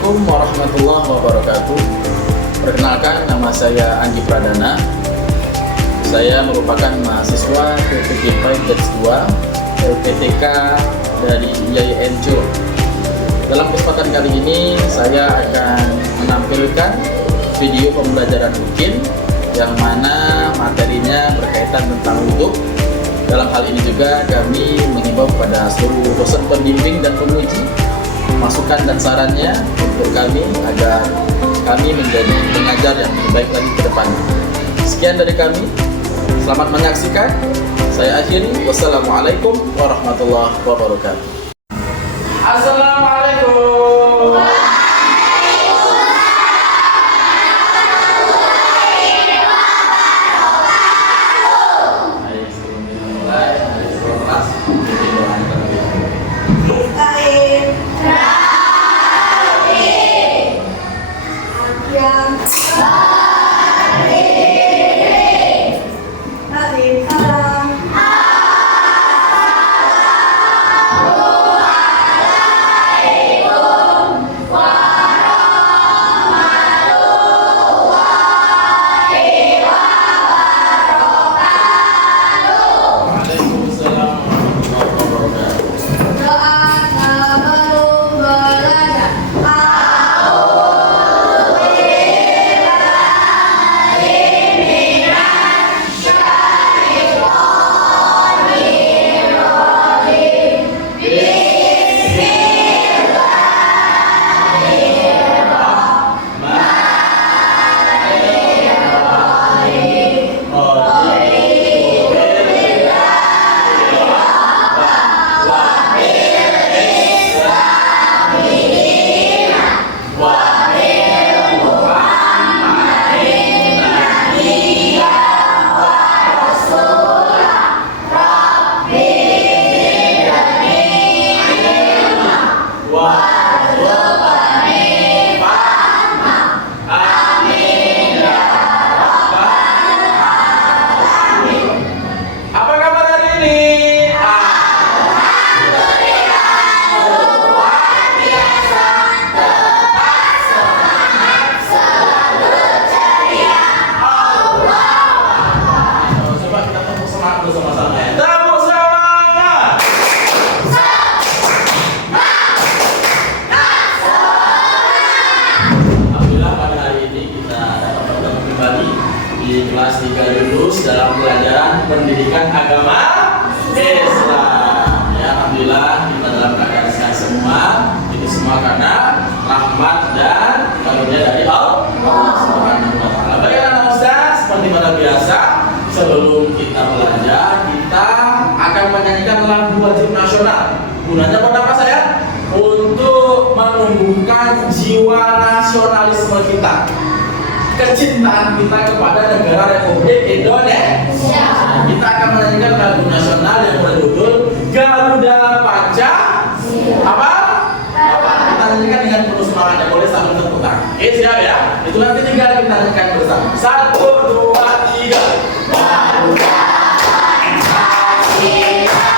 Assalamualaikum warahmatullahi wabarakatuh. Perkenalkan, nama saya Anggi Pradana. Saya merupakan mahasiswa PPG Batch 2 LPTK dari IAIN Jur. Dalam kesempatan kali ini saya akan menampilkan video pembelajaran rutin yang mana materinya berkaitan tentang wudhu. Dalam hal ini juga kami mengimbau kepada seluruh dosen pembimbing dan penguji masukan dan sarannya untuk kami agar kami menjadi pengajar yang lebih baik lagi ke depannya. Sekian dari kami. Selamat menyaksikan. Saya akhiri. Wassalamualaikum warahmatullahi wabarakatuh. Assalamualaikum. Di kelas 3 lulus dalam pelajaran pendidikan agama Islam. Ya, alhamdulillah kita dalam keadaan sehat semua. Itu semua karena rahmat dan karunia dari Allah Subhanahu wa taala. Baik anak ustaz, seperti pada biasa sebelum kita belajar kita akan menyanyikan lagu wajib nasional. Gunanya buat apa saya? Untuk menumbuhkan jiwa nasionalisme kita, kecintaan kita kepada negara Republik Indonesia. Kita akan menyanyikan lagu nasional yang berjudul Garuda Pancasila. Apa? Kita nyanyikan dengan penuh semangat, ya boleh sambil tepuk tangan. Oke, siap ya? Itu nanti tinggal kita nyanyikan bersama. 1, 2, 3. Garuda Pancasila.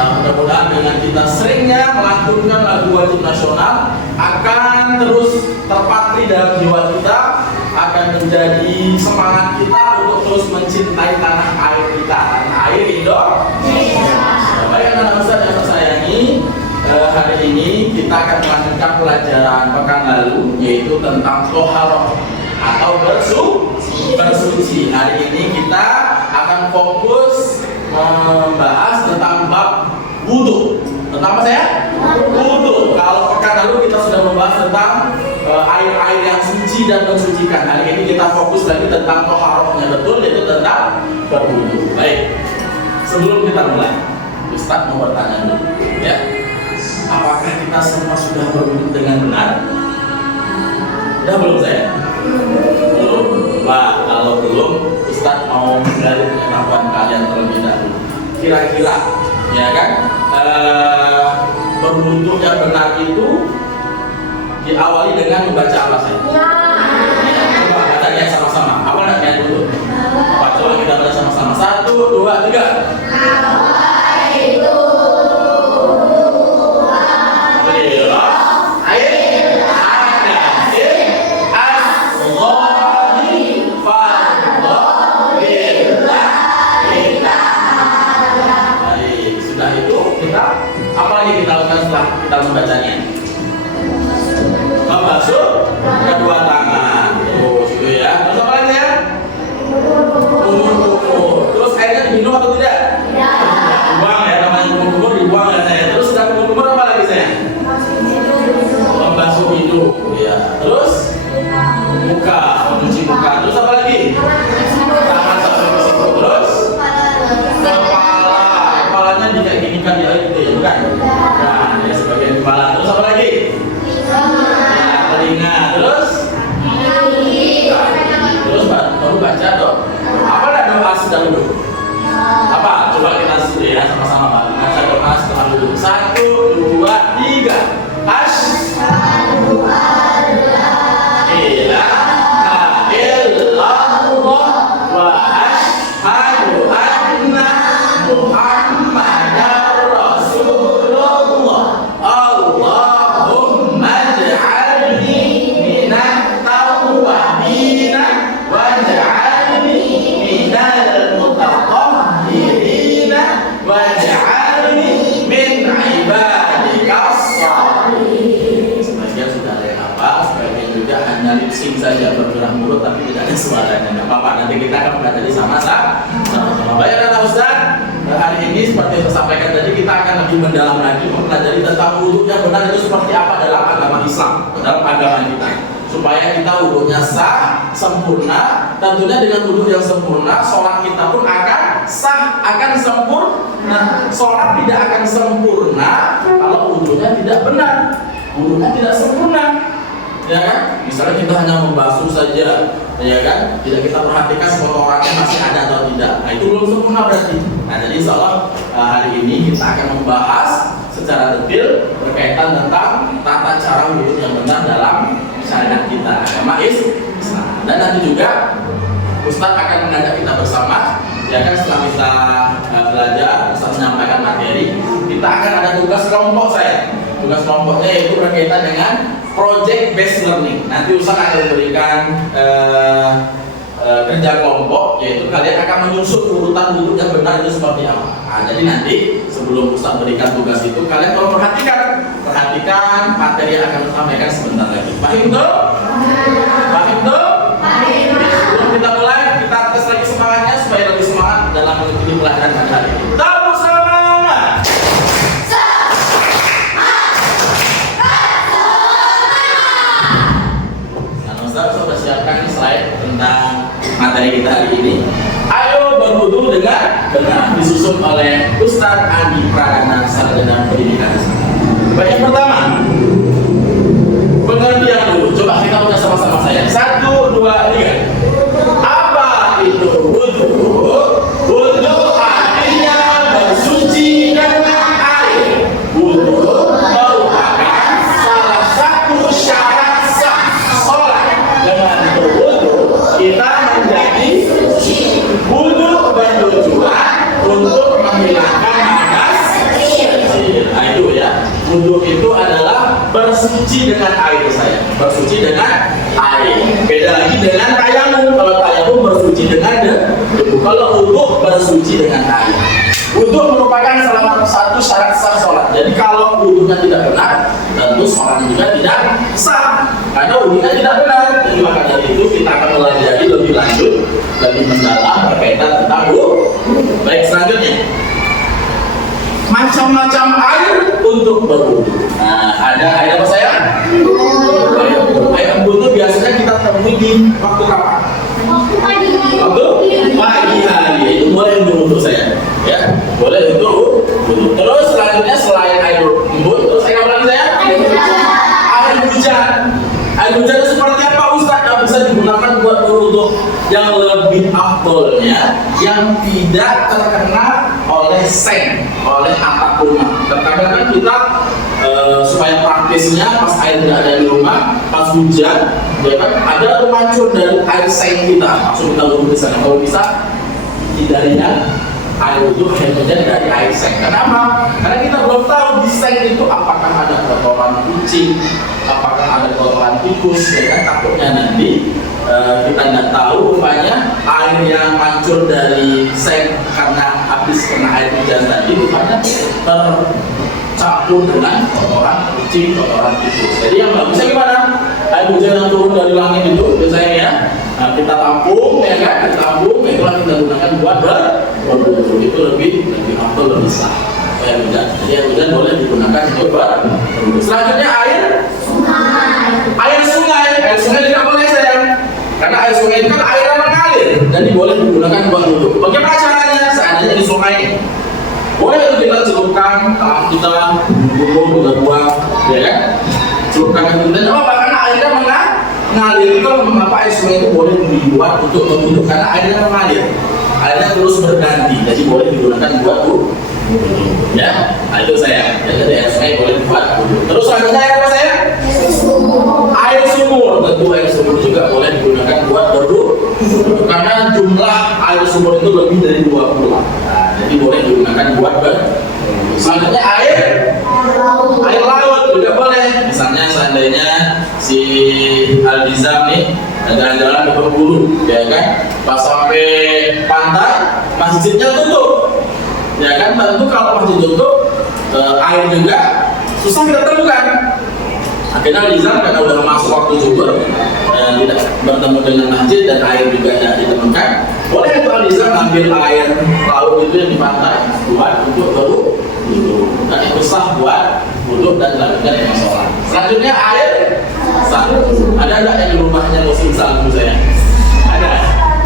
Mudah-mudahan dengan kita seringnya melantunkan lagu wajib nasional akan terus terpatri dalam jiwa kita, akan menjadi semangat kita untuk terus mencintai tanah air kita, tanah air Indonesia. Baik anak-anak ustaz yang saya sayangi, hari ini kita akan melanjutkan pelajaran pekan lalu, yaitu tentang toharoh atau bersuci. Hari ini kita akan fokus membahas tentang bab wudhu. Tentang apa saya? Wudhu. Kalau pekan lalu kita sudah membahas tentang air-air yang suci dan mensucikan. Hari ini kita fokus lagi tentang toharohnya betul, yaitu tentang berwudhu. Baik, sebelum kita mulai, Ustaz mau bertanya dulu, ya. Apakah kita semua sudah berwudhu dengan benar? Udah belum saya? Belum. Wah, kalau belum, Ustaz mau menggali pengetahuan kalian terlebih dahulu. Kira-kira, ya kan? Berwudhu yang benar itu diawali dengan membaca apa sih? Ya, coba bacanya sama-sama. Apa namanya dulu? Coba kita baca sama-sama. 1, 2, 3. Kita membacanya membasuh kedua tangan terus itu ya. Terus apa lagi ya? Kumur-kumur. Terus airnya diminum atau tidak? Tidak. Dibuang ya, namanya kumur-kumur dibuang ya saya. Terus sudah kumur-kumur apa lagi saya? Membasuh hidung ya. Terus muka, mencuci muka. Terus apa lagi? Tangan sampai ke situ. Terus kepalanya dikayak-ginikan ya itu ya, bukan? Kepala. Terus apa lagi? Telinga. Terus? Terus baru baca dong. Apa ada doa sedahulu? Apa? Coba kita sudah ya sama-sama Pak. Baca doa setelah dulu. 1, 2, 3. Asyhadu an la ilaha illallah wa asyhadu anna Muhammadar saja bergerak mulut tapi tidak ada suaranya. Nggak apa-apa, nanti kita akan belajar sama-sama. Baik kata Ustaz, hari ini seperti yang saya sampaikan tadi, kita akan lebih mendalam lagi mempelajari tentang wudhu yang benar itu seperti apa dalam agama Islam, dalam agama kita, supaya kita wudhunya sah, sempurna. Tentunya dengan wudhu yang sempurna, sholat kita pun akan sah, akan sempurna. Sholat tidak akan sempurna kalau wudhunya tidak benar, wudhunya tidak sempurna. Ya kan? Misalnya kita hanya membasuh saja, ya kan? Tidak kita perhatikan kotorannya masih ada atau tidak. Nah itu belum sempurna berarti. Nah jadi insyaallah hari ini kita akan membahas secara detail berkaitan tentang tata cara wudhu yang benar dalam syariat kita, agama Islam. Dan nanti juga Ustaz akan mengajak kita bersama, ya kan? Setelah kita belajar, Ustaz menyampaikan materi, kita akan ada tugas kelompok saya. Tugas kelompoknya yaitu berkaitan dengan project based learning. Nanti Ustaz akan memberikan kerja kelompok, yaitu kalian akan menyusun urutan wudhu yang benar itu seperti apa. Nah, jadi nanti sebelum Ustaz berikan tugas itu, kalian tolong perhatikan materi yang akan disampaikan sebentar lagi. Paham tuh? Paham tuh? Sebelum kita mulai, kita tes lagi semangatnya supaya lebih semangat dalam mengikuti pelajaran pada hari ini. Tepuk semangat! Ustaz sudah siapkan slide tentang materi kita hari ini. Ayo berwudhu dengan benar, disusun oleh Ustaz Andi Pradana, Sarjana Pendidikan. Baik, yang pertama, pengertian dulu. Coba kita baca sama-sama saya. 1, 2, 3. Apa itu wudhu? Wudhu artinya bersuci dengan air. Wudhu merupakan salah satu syarat sah sholat. Dengan berwudhu kita menjadi suci. Wudhu bertujuan untuk menghilangkan hadas kecil. Nah itu ya. Wudhu itu adalah bersuci dengan air saya. Bersuci dengan air. Beda lagi dengan tayamum. Kalau tayamum bersuci dengan debu. Kalau wudhu bersuci dengan air. Wudhu merupakan salah satu syarat sah sholat. Jadi kalau wudhunya tidak benar, tentu sholatnya juga tidak sah. Karena wudhunya tidak benar. Jadi maka dari itu kita akan mempelajari lebih lanjut, lebih mendalam berkaitan tentang wudhu. Baik, selanjutnya, macam-macam air untuk berwudu. Nah, ada air apa saya? Air embun itu biasanya kita temui di waktu kapan? Waktu pagi hari. Itu boleh untuk saya, ya, boleh untuk wudu. Terus selanjutnya selain air embun, terus air apa lagi saya? Air hujan. Air hujan itu seperti apa Ustaz? Yang bisa digunakan buat berwudu yang lebih afdolnya, yang tidak terkena oleh seng, oleh atap rumah. Terkadang kan kita supaya praktisnya pas air tidak ada di rumah, pas hujan, ya kan ada pemancur dari air seng kita, maksud kita wudu di sana. Kalau bisa hindarinya air wudu hanya dari air seng. Kenapa? Karena kita belum tahu di seng itu apakah ada kotoran kucing, apakah ada kotoran tikus, ya kan, takutnya nanti kita tidak tahu rupanya air yang mancur dari seng karena habis kena air hujan tadi rupanya tercampur dengan kotoran kucing, kotoran tikus. Jadi yang bagusnya gimana? Air hujan yang turun dari langit itu biasanya ya, nah, kita tampung, ya kan, kita tampung, itulah kita gunakan buat berwudu. Itu lebih afdal, lebih sah. Air hujan, jadi air hujan boleh digunakan untuk berwudu. Selanjutnya air sungai. Air sungai tidak boleh sayang, karena air sungai itu kan air yang mengalir, jadi boleh digunakan buat wudu. Bagaimana caranya? Seandainya di sungai boleh kita celupkan tangan kita, buang, ya kan? Celupkan kita, apa? Karena airnya mengalir. Itu mengapa air sungai itu boleh dibuat untuk berwudu? Karena airnya mengalir, airnya terus berganti, jadi boleh digunakan buat wudu. Ya, nah itu saya. Jadi air sungai boleh dibuat wudu. Terus selanjutnya air apa saya? Air sumur. Tentu air sumur juga boleh digunakan buat berwudu, karena jumlah air sumur itu lebih dari 20. Nah, jadi boleh digunakan buat berwudu. Selanjutnya air laut juga boleh. Misalnya seandainya si Aldizam nih jalan-jalan ke Bengkulu, ya kan, pas sampai pantai masjidnya tutup, ya kan. Tentu kalau masjid tutup, air juga susah kita temukan. Akhirnya Aldizam karena udah masuk waktu zuhur, tidak bertemu dengan masjid dan air juga tidak ditemukan, boleh itu Aldizam ambil air laut itu yang di pantai buat untuk berwudu, dan itu sah buat wudu dan dilakukan dengan sholat. Selanjutnya air salju. Ada nggak yang di rumahnya musim salju saya? Ada.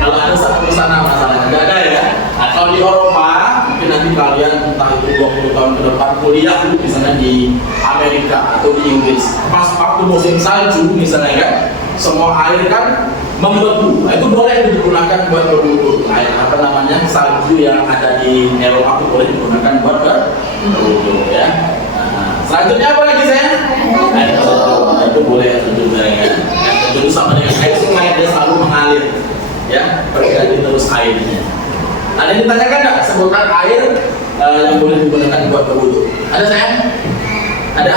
Kalau ada satu sana masalahnya nggak ada ya. Nah, kalau di Eropa mungkin nanti kalian entah itu 20 tahun ke depan kuliah misalnya di Amerika atau di Inggris, pas waktu musim salju misalnya kan, semua air kan membeku. Itu boleh digunakan buat berwudu. Air apa namanya, salju yang ada di Eropa itu boleh digunakan buat berwudu ya. Selanjutnya apa lagi saya? Air salju. Itu boleh tentu ya. Tentu sama dengan air sungai, dia selalu mengalir, ya, berganti terus airnya. Ada yang ditanyakan nggak? Sebutkan air yang boleh digunakan buat berwudu. Ada saya? Ada?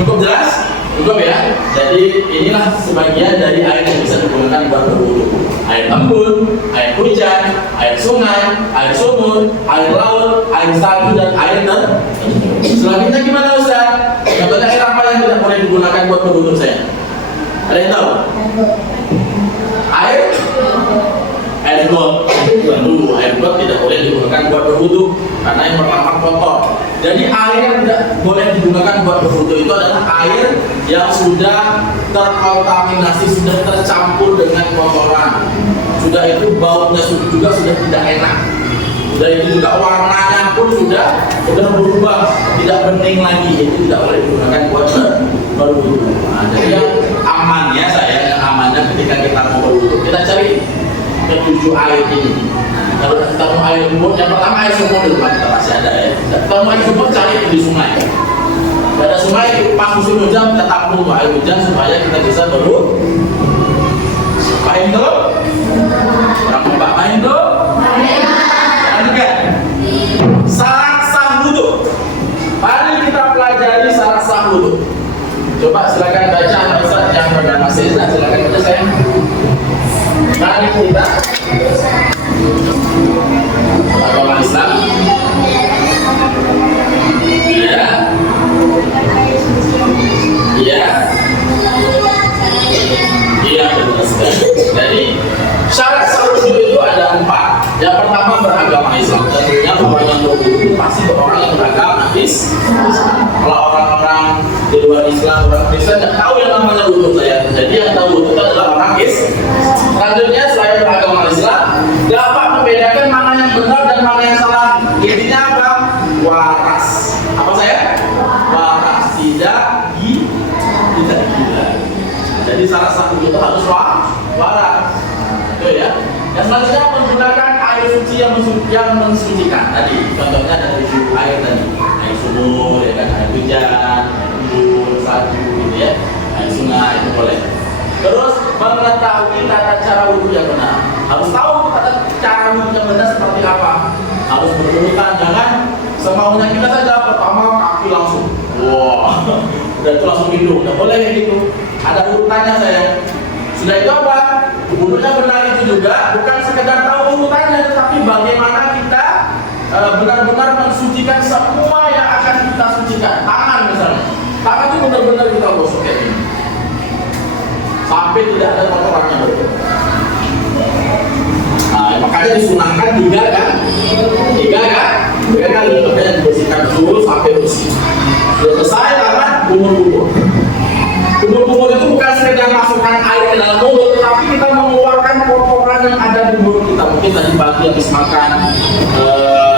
Cukup jelas? Cukup ya. Jadi inilah sebagian dari air yang bisa digunakan buat berwudu. Air embun, air hujan, air sungai, air sumur, air laut, air salju dan air selanjutnya gimana Ustaz? Contohnya air apa yang tidak boleh digunakan buat berwudu saya? Ada yang tahu? Air got. Tentu air got tidak boleh digunakan buat berwudu karena yang pertama kotor. Jadi air yang tidak boleh digunakan buat berwudu itu adalah air yang sudah terkontaminasi, sudah tercampur dengan kotoran. Sudah itu baunya juga sudah tidak enak. Sudah itu juga warnanya pun sudah berubah, tidak bening lagi. Itu tidak boleh digunakan buat berwudu. Nah, jadi yang amannya yang amannya ketika kita mau berwudu, kita cari ketujuh air ini. Nah, kalau kita mau air sumur, yang pertama air sumur di rumah kita masih ada ya. Kalau mau air sumur cari di sungai. Pada sungai pas musim hujan kita tampung air hujan supaya kita bisa berwudu. Main tuh? Berapa main tuh? Syarat sah wudu. Mari kita pelajari syarat sah wudu. Coba silakan baca Ustaz yang bernama Seza, silakan baca saya. Mari kita agama Islam. Ya. Iya. Iya, betul sekali. Jadi syarat sah wudu itu ada 4. Yang pertama beragama Islam. Tentunya orang yang berwudu pasti orang yang beragama Kalau orang-orang di luar Islam, orang Kristen nggak tahu yang namanya wudhu saya. Jadi yang tahu wudhu itu adalah orang Islam. Selanjutnya selain beragama Islam, dapat membedakan mana yang benar dan mana yang salah. Intinya apa? Waras. Apa saya? Waras, tidak gila. Jadi salah satu itu harus waras. Itu ya. Yang selanjutnya menggunakan air suci yang mensucikan. Tadi contohnya dari air tadi, air sumur, ya kan, air hujan, air embun, salju, gitu ya, air sungai itu boleh. Terus mengetahui tata cara wudhu yang benar. Harus tahu tata cara wudhu yang benar seperti apa. Harus berurutan, jangan semaunya kita saja. Pertama kaki langsung, wah, udah itu langsung hidung, nggak boleh kayak gitu. Ada urutannya saya. Sudah itu apa? Wudhunya benar itu juga bukan sekedar tahu urutannya, tetapi bagaimana kita benar-benar mensucikan semua yang akan kita sucikan. Tangan misalnya, tangan itu benar-benar kita gosok kayak gini sampai tidak ada kotorannya. Nah, makanya disunahkan 3 kan? 3 kali makanya dibersihkan dulu sampai bersih. Sudah selesai tangan, kumur-kumur. Kumur-kumur itu bukan sekedar masukkan air ke dalam mulut, tapi kita mengeluarkan kotoran yang ada di mulut kita. Mungkin tadi pagi habis makan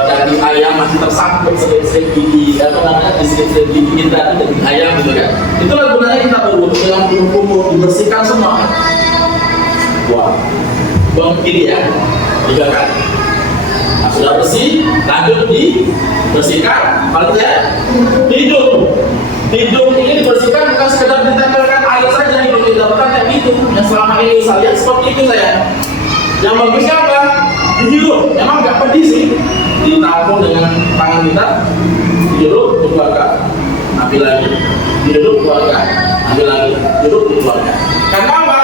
daging ayam masih tersangkut sedikit gigi, apa namanya, sedikit gigi kita itu daging ayam gitu kan. Itulah gunanya kita berwudhu yang kumur-kumur, dibersihkan semua. Wah, buang kiri ya, 3 kali. Nah, sudah bersih, lanjut dibersihkan. Paling ya, hidung ini dibersihkan bukan sekedar ditempelkan air saja, hidung kita bukan kayak gitu. Yang selama ini saya lihat seperti itu saya. Yang bagusnya apa? Dihirup. Emang nggak pedih sih. Ditampung dengan tangan kita, dihirup, dikeluarkan, ambil lagi, dihirup, keluarkan, ambil lagi, dihirup, dikeluarkan. Karena apa?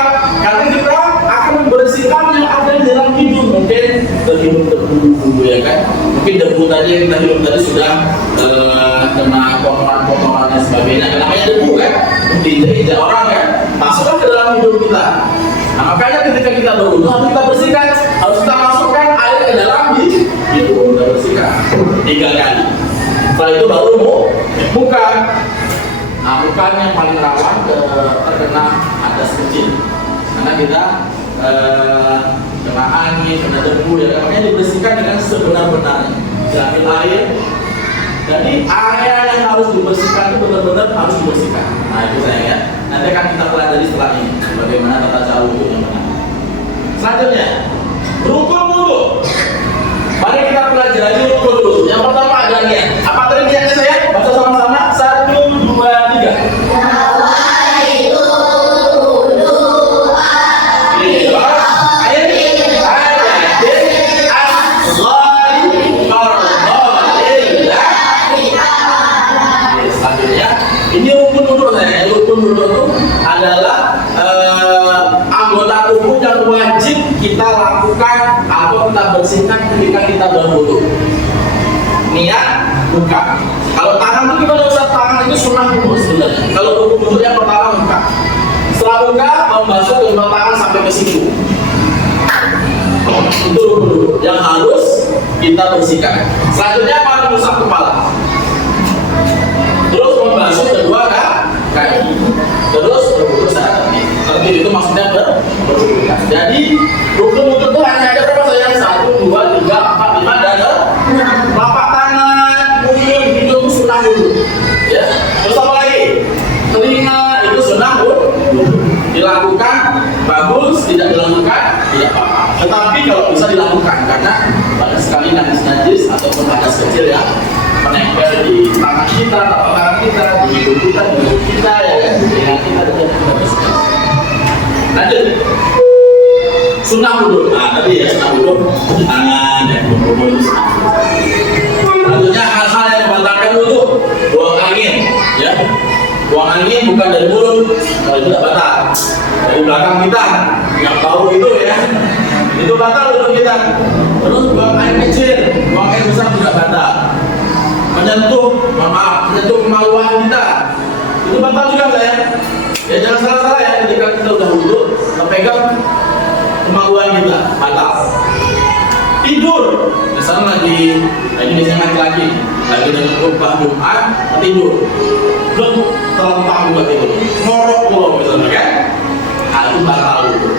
Karena kita akan membersihkan yang ada di dalam hidung. Mungkin terhirup debu, ya kan? Mungkin debu tadi yang kita hirup tadi sudah kena kotoran-kotoran dan sebagainya. Namanya debu kan? Diinjak orang kan? Masukkan ke dalam hidung kita. Nah, makanya ketika kita berwudhu harus kita bersihkan, harus kita masukkan air ke dalam hidung, kita bersihkan 3 kali. Setelah itu baru muka. Nah, muka yang paling rawan terkena adas kecil. Karena kita kena angin, kena debu, ya. Makanya dibersihkan dengan sebenar-benarnya. Diambil air. Jadi area yang harus dibersihkan itu benar-benar harus dibersihkan. Nah itu saya ya. Nanti akan kita pelajari setelah ini bagaimana tata cara wudhu yang benar. Selanjutnya, rukun wudhu. Mari kita pelajari rukun wudhu. Yang pertama ada niat. Apa tadi niatnya saya? Baca sama-sama. 1, 2, 3. Ini rukun wudhu saya. Rukun wudhu itu adalah anggota tubuh yang wajib kita lakukan atau kita bersihkan ketika kita berwudhu. Niat, muka. Kalau tangan itu gimana Ustaz? Tangan itu sunnah wudhu sebenarnya. Kalau rukun wudhu yang pertama muka. Setelah muka membasuh kedua tangan sampai ke siku. Itu rukun wudhu yang harus kita bersihkan. Selanjutnya mengusap kepala. Terus membasuh kedua kaki, terus berwudhu secara tertib. Itu maksudnya berwudhu. Jadi rukun wudhu itu hanya ada berapa sayang? 1, 2, 3, 4, 5 dan telapak tangan, mulut, hidung sunnah wudhu. Ya. Terus apa lagi? Telinga itu sunnah wudhu. Dilakukan bagus, tidak dilakukan tidak apa-apa. Tetapi kalau bisa dilakukan karena banyak sekali najis ataupun hadas kecil ya menempel di tangan kita, tapak tangan kita, di hidung kita, di mulut kita, ya kan, di telinga kita, dan kita bersihkan. Lanjut, sunnah wudhu. Nah, tadi ya sunnah wudhu di tangan dan kumur-kumur itu sunnah. Lanjutnya hal-hal yang membatalkan wudhu, buang angin, ya. Buang angin bukan dari mulut, kalau itu tidak batal. Dari belakang kita, yang tahu itu ya, itu batal wudhu kita. Terus buang air kecil, buang air besar juga batal. Menyentuh kemaluan kita itu batal juga saya. Ya jangan salah-salah ya, ketika kita udah wudhu pegang kemaluan kita batal. Tidur misalnya lagi, ini biasanya laki-laki lagi dengan khutbah Jumat tidur, terlentang buat itu, ngorok pulau misalnya kan, itu batal itu.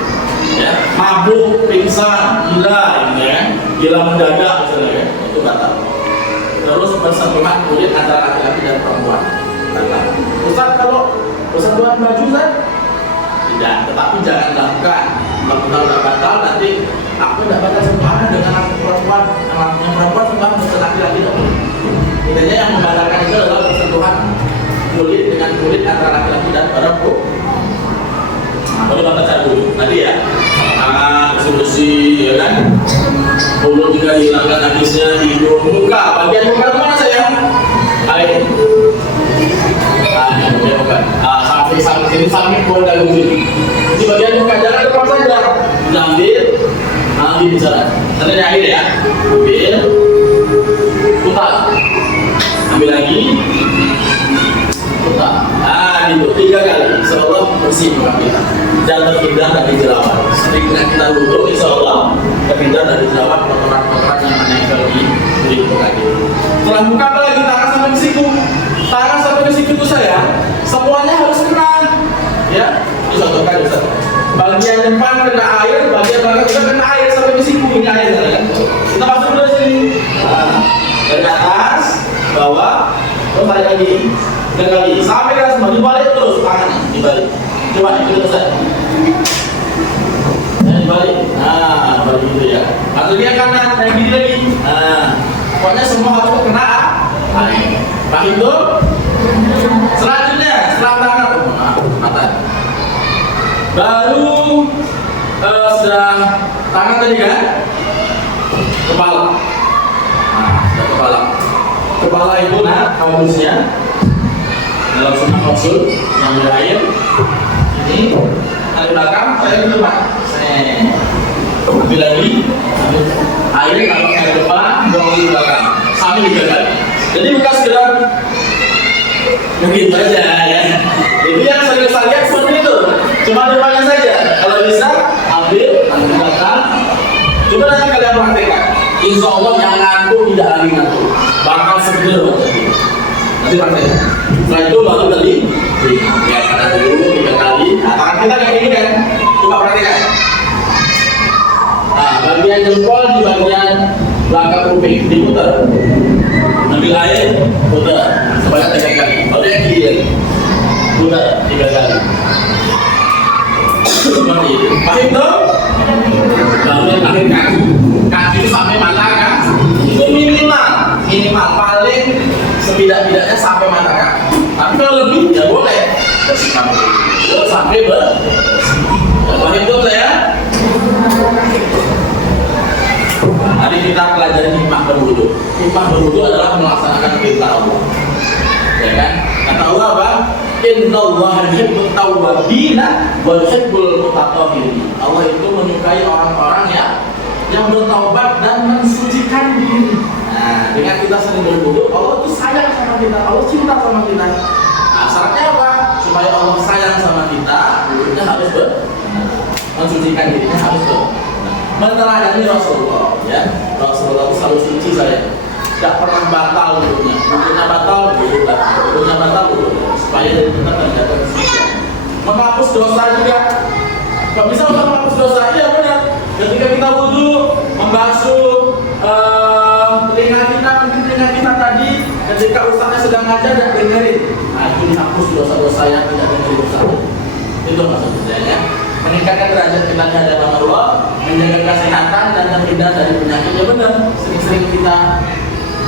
Ya, mabuk, pingsan, gila, gitu kan, gila mendadak misalnya kan, itu batal. Terus bersentuhan kulit antara laki-laki dan perempuan, batal. Ustaz, kalau bersentuhan baju kan? Tidak, tetapi jangan lakukan. Kalau kita udah batal, nanti aku tidak bakal sentuhan dengan perempuan, yang perempuan sentuhan dengan laki-laki dong. Intinya yang membatalkan itu adalah bersentuhan kulit dengan kulit antara laki-laki dan perempuan. Nah, kalau kita cari dulu, tadi ya, bersih-bersih, ya kan? Mulut juga hilangkan habisnya, hidung, muka, bagian muka mana sayang? Ayo. Bagian muka. Samping sini, samping keluar dari sini. Di bagian muka, jangan depan saja. Ambil, bicara. Nanti akhir ya. Ambil, putar. Ambil lagi, putar. Gitu 3 kali. Insyaallah bersih muka kita. Dan terhindar dari jerawat. Setelah kita duduk, insyaallah terhindar dari jerawat, kotoran-kotoran yang menempel di kulit muka kita. Setelah muka apa lagi? Tangan sampai ke siku. Tangan sampai ke siku itu saya, semuanya harus kena. Ya, itu satu kali Ustaz. Bagian depan kena air, bagian belakang juga kena air sampai ke siku. Ini air kan? Kita masuk dari sini. Dari atas, bawah, terus tarik lagi. Dan lagi, sampai ke semua dibalik terus tangannya, dibalik. Coba ikut Ustaz. Dibalik. Balik gitu ya. Maksudnya kanan, yang gini lagi. Pokoknya semua harus kena air. Paham itu? Selanjutnya, setelah tangan, mata. Baru sudah tangan tadi kan? Kepala. Sudah kepala. Kepala itu harusnya dalam sunnah Rasul yang berakhir ini dari belakang saya di depan. Ambil lagi air kalau ke depan, buang di belakang. Sambil dijaga. Jadi bukan sekedar begitu aja ya. Itu yang sering saya lihat seperti itu. Cuma depannya saja. Kalau bisa ambil belakang. Coba nanti kalian praktekkan. Insya Allah yang ngantuk tidak lagi ngantuk. Bakal seger nanti. Nanti praktekkan. Setelah itu baru tadi ya kanan dulu 3 kali. Tangan kita kayak gini kan. Coba praktekkan. Bagian jempol di bagian belakang kuping diputar. Ambil air, putar sebanyak 3 kali. Baru yang kiri lagi, putar 3 kali. Seperti itu. Paham tuh? Baru yang akhir kaki itu sampai mata kan? Itu minimal paling setidak-tidaknya sampai mata kan. Tapi kalau lebih ya boleh bersihkan dulu sampai paham tuh saya? Hari kita pelajari hikmah berwudu. Hikmah berwudu adalah melaksanakan perintah Allah. Ya kan? Kata Allah apa? Innallaha yuhibbut tawwabina wa yuhibbul mutatahhirin. Allah itu menyukai orang-orang yang bertaubat dan mensucikan diri. Nah, dengan kita sering berwudu, Allah itu sayang sama kita. Allah cinta sama kita. Nah, syaratnya apa? Supaya Allah sayang sama kita, wudunya harus mensucikan dirinya harus meneladani Rasulullah, ya. Rasulullah itu selalu suci saya. Tidak pernah batal wudunya batal, wudunya batal, supaya kita terjaga kesucian. Menghapus dosa juga. Kalau bisa untuk menghapus dosa, iya benar. Ketika kita wudu, membasuh telinga kita, mungkin telinga kita tadi, ketika ustaznya sedang ngajar dan dengerin, nah itu dihapus dosa-dosa yang tidak dengerin ustaz. Itu maksudnya ya. Meningkatkan derajat kita di hadapan Allah, menjaga kesehatan dan terhindar dari penyakit. Ya benar, sering-sering kita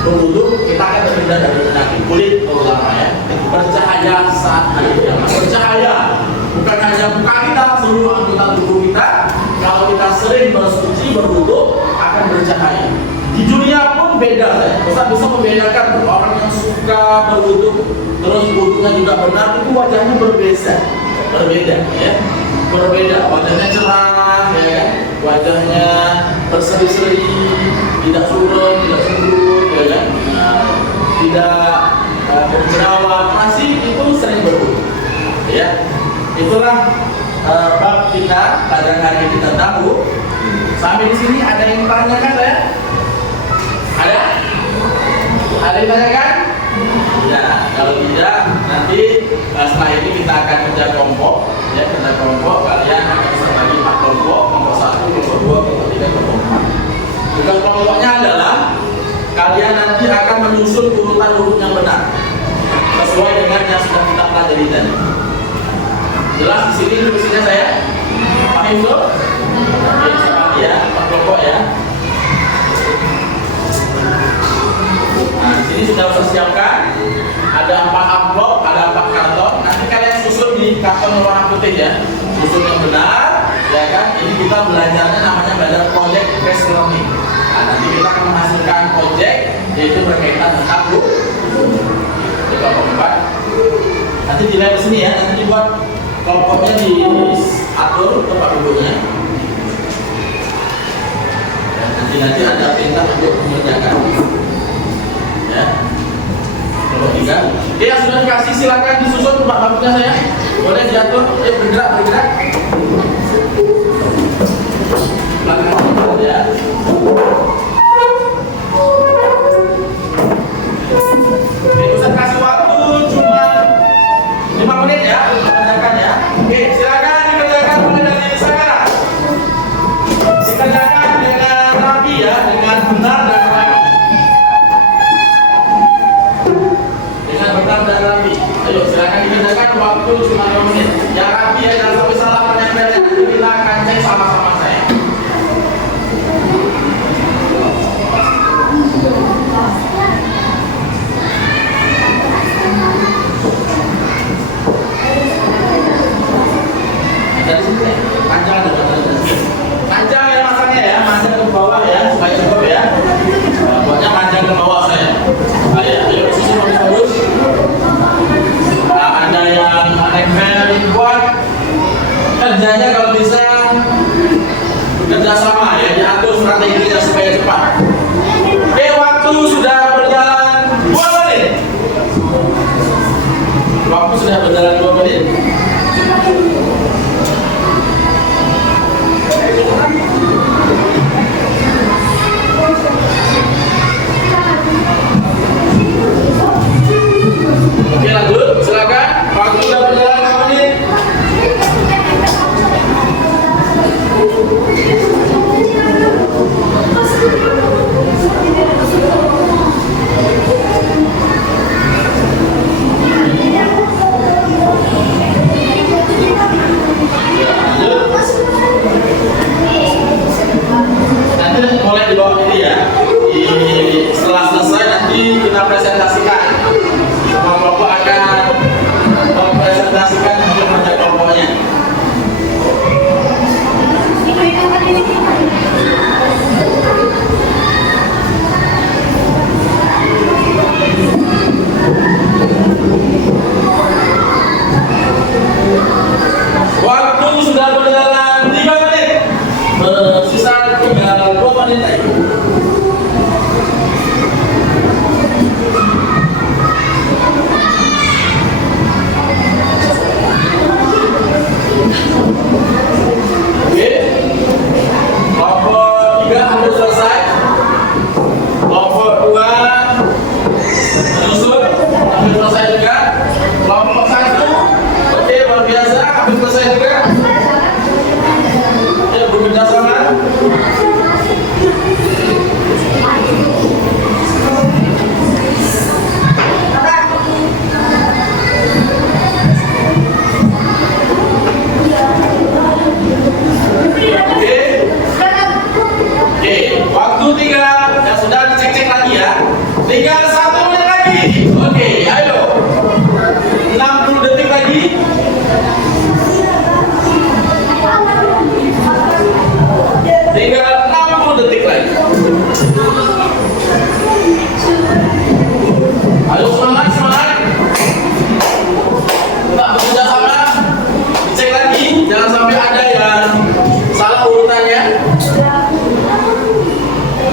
berwudu, kita akan terhindar dari penyakit kulit, terutama ya. Bercahaya saat hari kiamat. Bercahaya, bukan hanya muka kita, seluruh anggota tubuh kita. Kalau kita sering bersuci, berwudu, akan bercahaya. Di dunia pun beda ya. Ustaz bisa membedakan orang yang suka berwudu, terus wudunya juga benar, itu wajahnya berbeda ya. Berbeda, wajahnya cerah, ya, wajahnya berseri-seri, tidak surut, tidak cemberut, ya, tidak berjerawat, masih itu sering berwudu, ya. Itulah bab kita pada hari ini tentang wudu. Sampai di sini ada yang bertanya kan ya? Ada? Ada yang tanyakan? Ya, kalau tidak nanti setelah ini kita akan kerja kelompok. Ya, kerja kelompok kalian akan bisa bagi 4 kelompok, kelompok 1, kelompok 2, kelompok 3, kelompok 4. Tugas kelompoknya adalah kalian nanti akan menyusun urutan huruf yang benar sesuai dengan yang sudah kita pelajari tadi. Jelas di sini tulisnya saya? Pak Indo? Oke, sama dia, 4 kelompok ya. Nah, di sini sudah saya siapkan. Ada 4 amplop, ada 4 karton. Nanti kalian susun di karton warna putih ya. Susun yang benar, ya kan? Ini kita belajarnya namanya belajar project based learning. Nah, nanti kita akan menghasilkan project yaitu berkaitan tentang huruf. Kelompok 4. Nanti dilihat di sini ya. Nanti dibuat kelompoknya diatur tempat duduknya. Nanti ada perintah untuk mengerjakan. Ya. Kelompok 3. Oke, yang sudah dikasih silakan disusun tempat bangkunya saya. Boleh diatur. Bergerak. Belakang ya. Oke, Ustaz kasih waktu cuma 5 menit ya untuk mengerjakan ya. Oke, silakan dikerjakan mulai dari sekarang. Dikerjakan dengan rapi ya, dengan benar dan rapi. Dengan benar dan rapi. Ayo silakan dikerjakan, waktu cuma 5 menit. Yang rapi ya, jangan sampai salah penyampaiannya. Kita akan cek sama-sama saya. Dari sini panjang ya masangnya ya, panjang ke bawah ya supaya cukup ya. Buatnya panjang ke bawah saya. Ayo susun bagus. Ada yang nempel kuat. Kerjanya kalau bisa bekerja sama ya, diatur strateginya supaya cepat. Oke, waktu sudah berjalan 2 menit. Waktu sudah berjalan 2 menit. Oke, lanjut, silakan. Waktu sudah berjalan 5 menit. Nanti mulai di bawah ini ya. Setelah selesai nanti kita presentasikan. Semua kelompok akan mempresentasikan hasil kerja kelompoknya. Waktu sudah berjalan 3 menit. Sisa tinggal 2 menit lagi. Oke. Kelompok 3 hampir selesai. Kelompok 2 menyusun hampir selesai juga. Kelompok 1 oke, luar biasa, hampir selesai juga. Ya, bekerja sama. Oke, waktu 3 ya sudah dicek-cek lagi ya. Tinggal 1 menit lagi. Oke, ayo. 60 detik lagi. Tinggal 60 detik lagi. Ayo semangat. Kita bekerja sama. Dicek lagi, jangan sampai ada yang salah urutannya.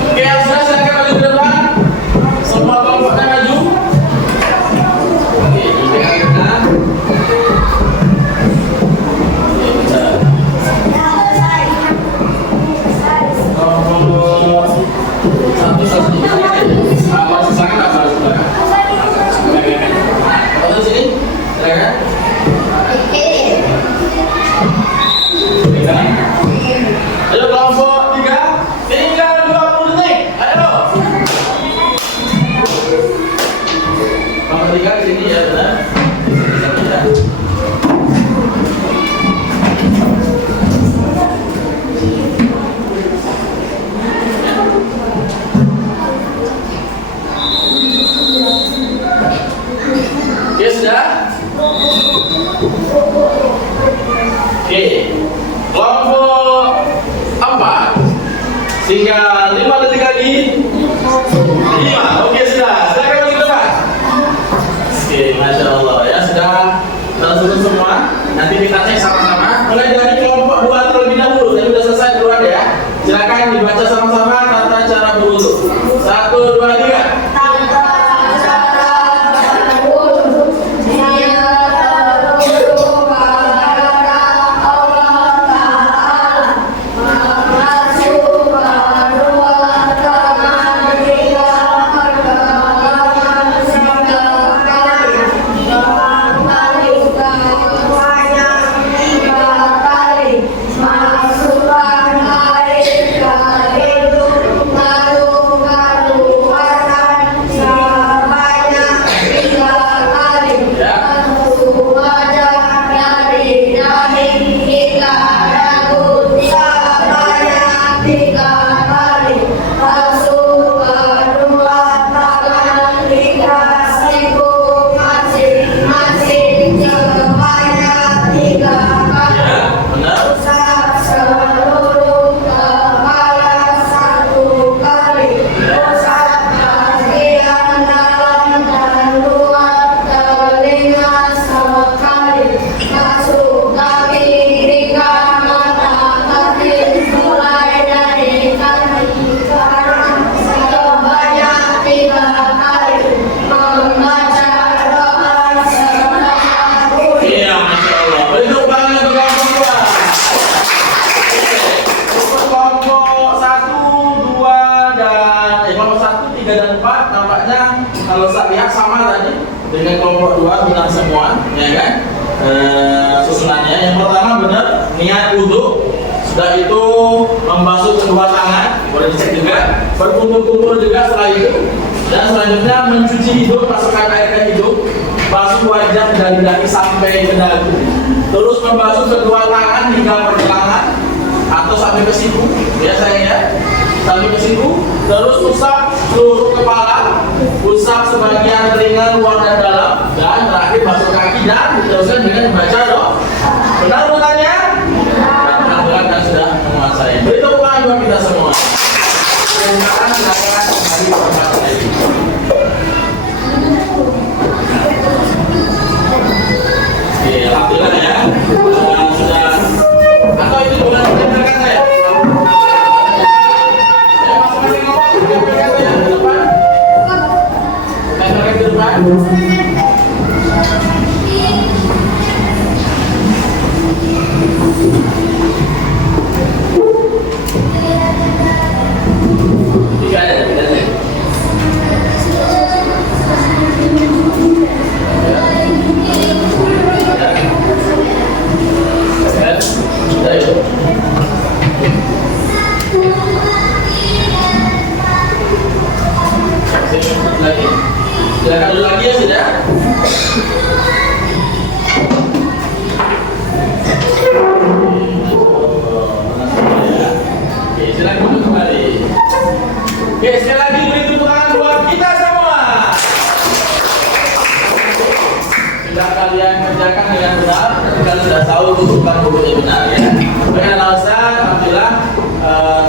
Oke, yang sudah silakan maju ke depan. Semua kelompoknya maju. Oke, ini kan. Satu. Apa silakan. kita cek sama-sama. Mulai dari kelompok 2 terlebih dahulu. Tadi sudah selesai duluan ya. Silakan dibaca sama-sama tata cara berwudu. 1, 2, 3. Kalau saya lihat sama tadi dengan kelompok 2 benar semua, ya kan? Susunannya yang pertama benar niat wudhu, sudah itu membasuh kedua tangan, boleh dicek juga, berkumpul-kumpul juga setelah itu, dan selanjutnya mencuci hidung, masukkan air ke hidung, basuh wajah dari dahi sampai ke dagu, terus membasuh kedua tangan hingga pergelangan atau sampai ke siku, biasanya ya. Sampai ke siku, terus usap seluruh kepala, usap sebagian telinga luar dan dalam, dan terakhir basuh kaki dan diteruskan dengan membaca doa. Benar bukannya? Benar dan sudah menguasai. Beri tepuk tangan buat kita semua. Silakan kembali ke tempat lagi. Oke, alhamdulillah ya. Sudah. Atau itu bukan mendengarkan saya? Silakan dulu lagi ya sudah. Oke, silakan duduk kembali. Oke, sekali lagi beri tepuk tangan buat kita semua. Sudah kalian kerjakan dengan benar, kalian sudah tahu rujukan bukunya benar ya. Baik, alhamdulillah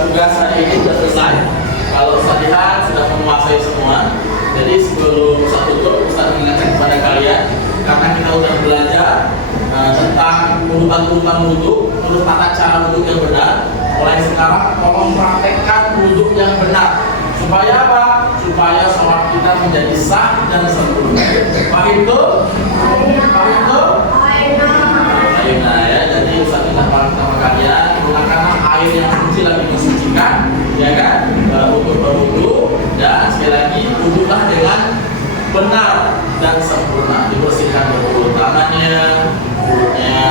tugas hari ini sudah selesai. Kalau Ustaz lihat sudah menguasai semua. Jadi sebelum Ustaz tutup, Ustaz mengingatkan kepada kalian, karena kita sudah belajar tentang urutan-urutan wudhu, terus tata cara wudhu yang benar. Mulai sekarang tolong praktekkan wudhu yang benar. Supaya apa? Supaya sholat kita menjadi sah dan sempurna. Paham itu? Paham itu? Nah ya, jadi Ustaz minta sama kalian gunakanlah air yang suci lagi mensucikan, ya kan? Untuk berwudhu, dan sekali lagi wudhulah dengan benar dan sempurna. Dibersihkan dulu tangannya, mulutnya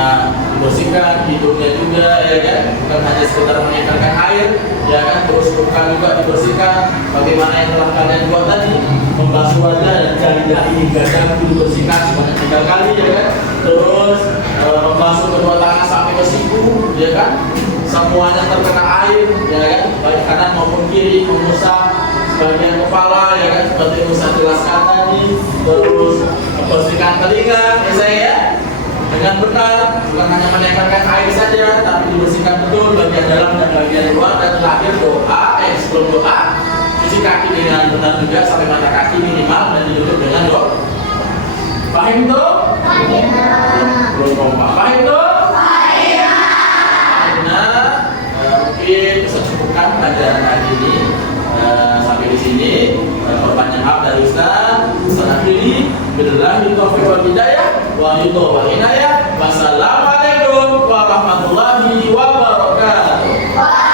dibersihkan, hidungnya juga, ya kan? Bukan hanya sekedar mengedarkan air, ya kan? Terus muka juga dibersihkan. Bagaimana yang telah kalian buat tadi, membasuh wajah dan jari-jari hingga dagu dibersihkan sebanyak 3 kali, ya kan? Terus membasuh kedua tangan sampai ke siku, ya kan? Semuanya terkena air, ya kan? Baik kanan maupun kiri, mengusap bagian kepala, ya kan? Seperti Ustaz jelaskan tadi. Terus membersihkan telinga, ya saya ya, dengan benar, bukan hanya menempelkan air saja, tapi dibersihkan betul bagian dalam dan bagian luar. Dan terakhir doa, sebelum doa, cuci kaki dengan benar juga sampai mata kaki minimal, dan ditutup dengan doa. Paham tuh? Belum kompak. Paham tuh? akhiri. Billahi taufiq wal hidayah wa ridha wa inayah. Wassalamualaikum warahmatullahi wabarakatuh.